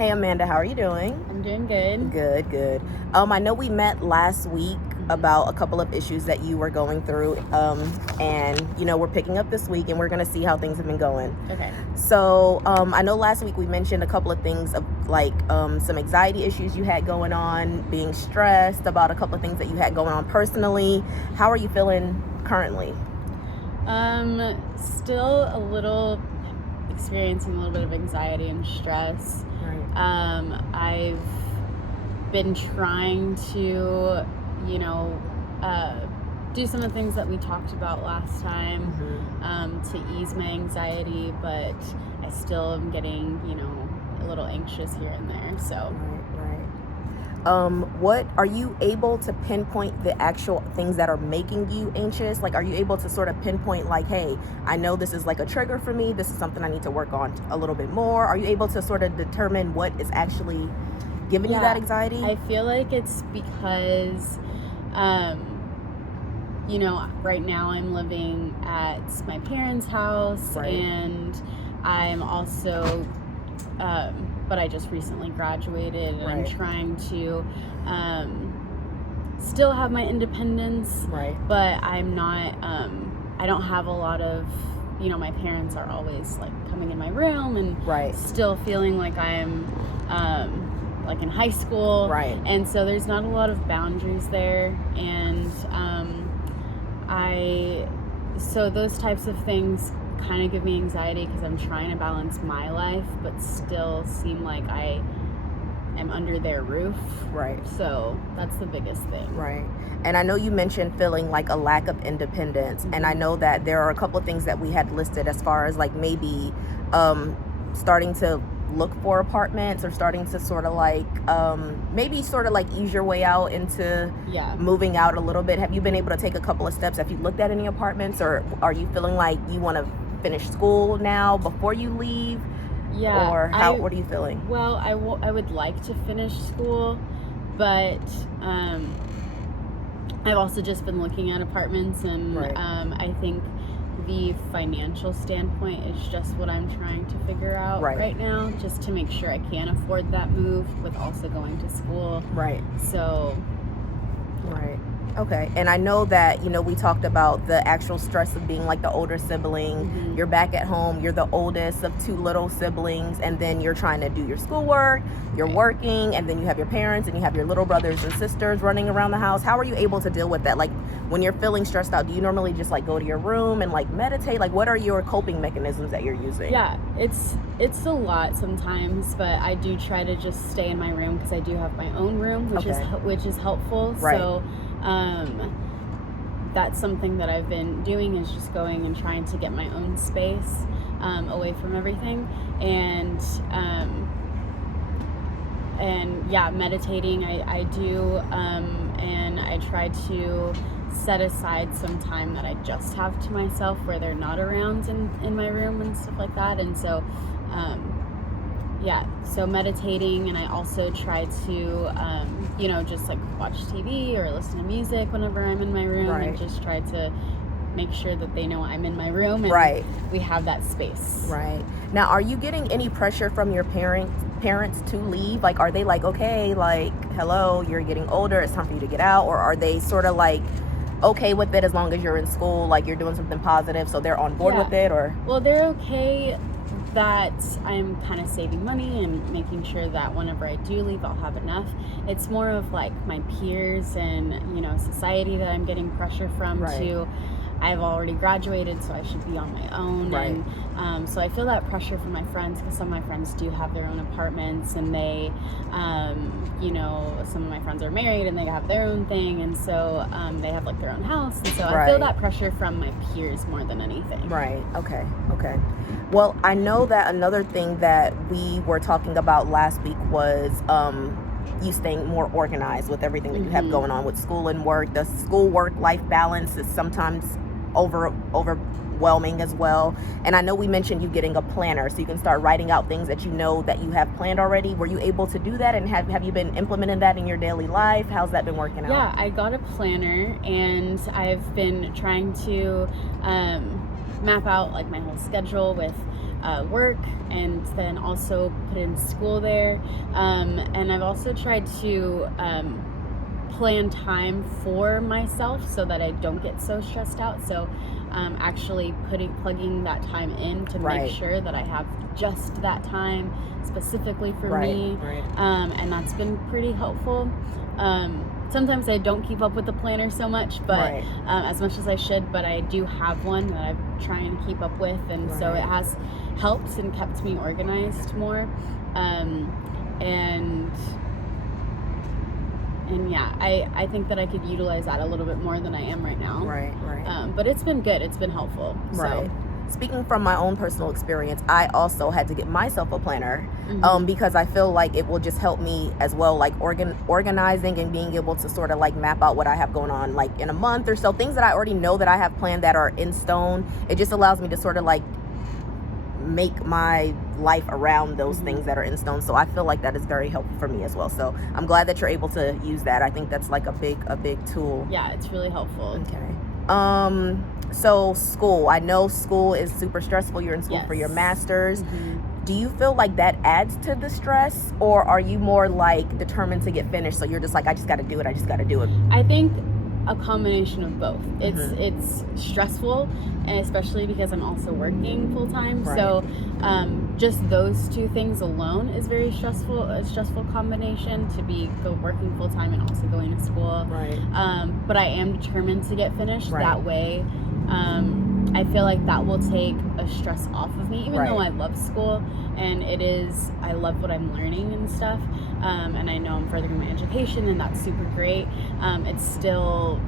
Hey Amanda, how are you doing? I'm doing good. Good. I know we met last week about a couple of issues that you were going through, and we're picking up this week and we're gonna see how things have been going. Okay. So I know last week we mentioned a couple of things of like some anxiety issues you had going on, being stressed about a couple of things that you had going on personally. How are you feeling currently? Still experiencing a little bit of anxiety and stress. Right. I've been trying to, do some of the things that we talked about last time, to ease my anxiety, but I still am getting, a little anxious here and there. So. What are you able to pinpoint the actual things that are making you anxious? Like, are you able to sort of pinpoint like, hey, I know this is like a trigger for me. This is something I need to work on a little bit more. Are you able to sort of determine what is actually giving you that anxiety? I feel like it's because, right now I'm living at my parents' house, Right. and I'm also, but I just recently graduated, and I'm Right. trying to still have my independence, Right. but I'm not, I don't have a lot of, my parents are always like coming in my room and Right. still feeling like I'm like in high school. Right. And so there's not a lot of boundaries there. And so those types of things kind of give me anxiety because I'm trying to balance my life but still seem like I am under their roof. Right. So that's the biggest thing. Right. And I know you mentioned feeling like a lack of independence. And I know that there are a couple of things that we had listed as far as like maybe starting to look for apartments or starting to sort of like maybe sort of like ease your way out into moving out a little bit. Have you been able to take a couple of steps? Have you looked at any apartments, or are you feeling like you want to finish school now before you leave? Yeah. Or what are you feeling? Well, I would like to finish school, but I've also just been looking at apartments, and Right. I think the financial standpoint is just what I'm trying to figure out right now, just to make sure I can afford that move with also going to school. Right. So. Right. Okay. And I know that, we talked about the actual stress of being like the older sibling. You're back at home. You're the oldest of two little siblings. And then you're trying to do your schoolwork. You're working. And then you have your parents and you have your little brothers and sisters running around the house. How are you able to deal with that? Like, when you're feeling stressed out, do you normally just like go to your room and like meditate? Like, what are your coping mechanisms that you're using? Yeah, it's a lot sometimes, but I do try to just stay in my room because I do have my own room, which is helpful. Right. So that's something that I've been doing, is just going and trying to get my own space away from everything, and meditating I do, and I try to set aside some time that I just have to myself where they're not around in my room and stuff like that. And so so meditating, and I also try to just like watch TV or listen to music whenever I'm in my room, and just try to make sure that they know I'm in my room and we have that space. Right. Now, are you getting any pressure from your parents to leave? Like, are they like, okay, like, hello, you're getting older, it's time for you to get out? Or are they sort of like okay with it as long as you're in school, like you're doing something positive, so they're on board with it? Or well, they're okay that I'm kind of saving money and making sure that whenever I do leave, I'll have enough. It's more of like my peers and society that I'm getting pressure from to, I've already graduated, so I should be on my own. And so I feel that pressure from my friends, because some of my friends do have their own apartments, and they some of my friends are married and they have their own thing, and so they have like their own house, and so I feel that pressure from my peers more than anything. Right. Okay. Well, I know that another thing that we were talking about last week was you staying more organized with everything that you have going on with school and work. The school work life balance is sometimes overwhelming as well. And I know we mentioned you getting a planner so you can start writing out things that you know that you have planned already. Were you able to do that, and have you been implementing that in your daily life? How's that been working out? Yeah, I got a planner, and I've been trying to map out like my whole schedule with work, and then also put in school there. And I've also tried to plan time for myself so that I don't get so stressed out. So actually plugging that time in to make sure that I have just that time specifically for me. And that's been pretty helpful. Sometimes I don't keep up with the planner so much, but as much as I should, but I do have one that I'm trying to keep up with, and so it has helped and kept me organized more. And yeah, I think that I could utilize that a little bit more than I am right now. But it's been good. It's been helpful. So. Speaking from my own personal experience, I also had to get myself a planner because I feel like it will just help me as well, like organizing and being able to sort of like map out what I have going on like in a month or so, things that I already know that I have planned that are in stone. It just allows me to sort of like make my life around those things that are in stone. So I feel like that is very helpful for me as well. So I'm glad that you're able to use that. I think that's like a big tool. Yeah, it's really helpful. Okay. So school, I know school is super stressful. You're in school for your master's. Do you feel like that adds to the stress, or are you more like determined to get finished, so you're just like, I just got to do it, I think a combination of both. It's stressful, and especially because I'm also working full time. So just those two things alone is very stressful. A stressful combination to be working full time and also going to school. But I am determined to get finished. That way, I feel like that will take a stress off of me, even though I love school and I love what I'm learning and stuff. And I know I'm furthering my education, and that's super great. It's still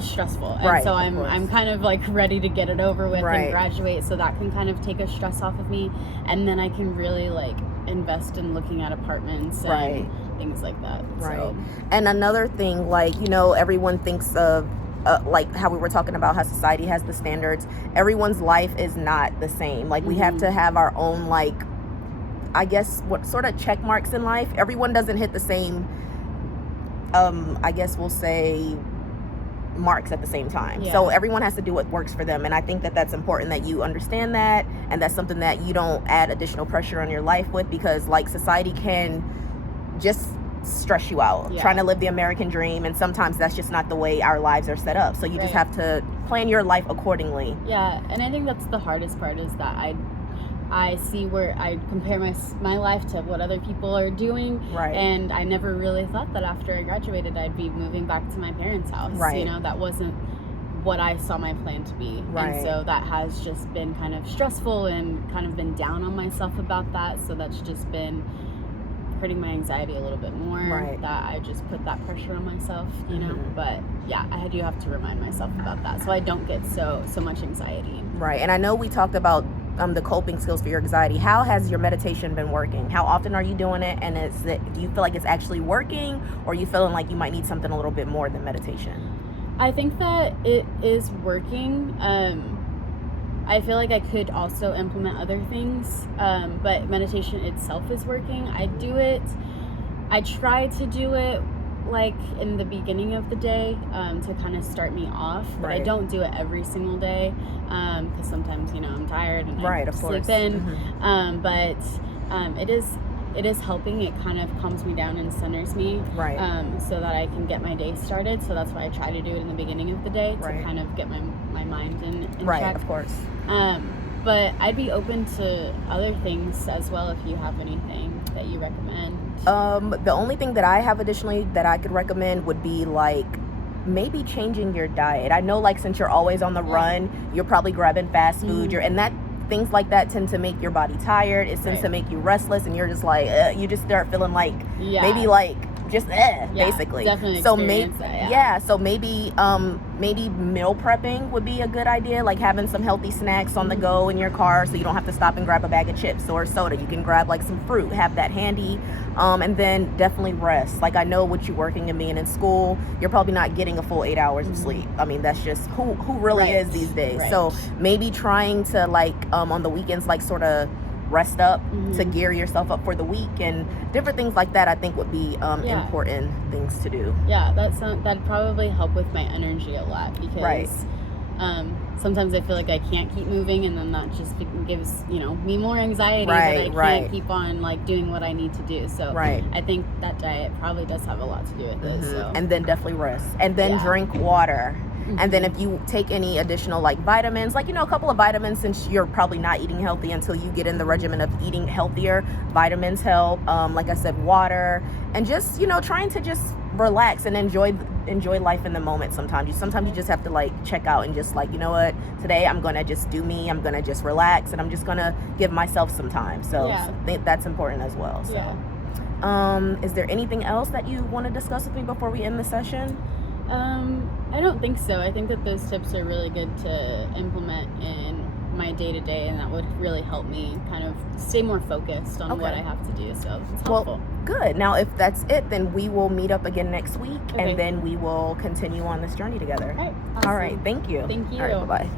stressful, and so I'm kind of like ready to get it over with and graduate, so that can kind of take a stress off of me, and then I can really like invest in looking at apartments and things like that. So. And another thing, like, you know, everyone thinks of like how we were talking about how society has the standards. Everyone's life is not the same. Like we have to have our own, like, I guess, what sort of check marks in life. Everyone doesn't hit the same I guess we'll say marks at the same time. So everyone has to do what works for them, and I think that that's important that you understand that, and that's something that you don't add additional pressure on your life with, because like society can just stress you out trying to live the American dream, and sometimes that's just not the way our lives are set up. So you just have to plan your life accordingly. And I think that's the hardest part, is that I see where I compare my life to what other people are doing, and I never really thought that after I graduated I'd be moving back to my parents' house. You know, that wasn't what I saw my plan to be, and so that has just been kind of stressful, and kind of been down on myself about that. So that's just been hurting my anxiety a little bit more, that I just put that pressure on myself, you know. But yeah, I do have to remind myself about that, so I don't get so much anxiety. And I know we talked about the coping skills for your anxiety. How has your meditation been working? How often are you doing it? And do you feel like it's actually working, or are you feeling like you might need something a little bit more than meditation? I think that it is working. I feel like I could also implement other things, but meditation itself is working. I try to do it like in the beginning of the day to kind of start me off, but I don't do it every single day because sometimes, you know, I'm tired and I sleep in. But it is helping. It kind of calms me down and centers me, so that I can get my day started. So that's why I try to do it in the beginning of the day to kind of get my mind in check. Of course. But I'd be open to other things as well if you have anything that you recommend. The only thing that I have additionally that I could recommend would be like maybe changing your diet. I know, like, since you're always on the run, you're probably grabbing fast food. And that things like that tend to make your body tired. It tends to make you restless, and you're just like you just start feeling like maybe like just basically. Definitely. So maybe so maybe meal prepping would be a good idea, like having some healthy snacks on the go in your car, so you don't have to stop and grab a bag of chips or soda. You can grab like some fruit, have that handy, and then definitely rest. Like, I know with you working and being in school, you're probably not getting a full 8 hours of sleep. I mean, that's just who really is these days. So maybe trying to like on the weekends, like sort of rest up to gear yourself up for the week, and different things like that, I think would be important things to do. That'd probably help with my energy a lot, because Sometimes I feel like I can't keep moving, and then that just gives, you know, me more anxiety Right, that I can't keep on like doing what I need to do. So I think that diet probably does have a lot to do with it. So. And then definitely rest, and then drink water. And then if you take any additional like vitamins, like, you know, a couple of vitamins, since you're probably not eating healthy until you get in the regimen of eating healthier, vitamins help. Like I said, water, and just, you know, trying to just relax and enjoy life in the moment. Sometimes you just have to like check out and just like, you know what, today I'm gonna just do me, I'm gonna just relax, and I'm just gonna give myself some time. So I think that's important as well. So is there anything else that you want to discuss with me before we end the session? I don't think so. I think that those tips are really good to implement in my day-to-day, and that would really help me kind of stay more focused on what I have to do. So it's helpful. Well, good. Now, if that's it, then we will meet up again next week, and then we will continue on this journey together. All right. Awesome. All right. Thank you. Thank you. All right. Bye-bye.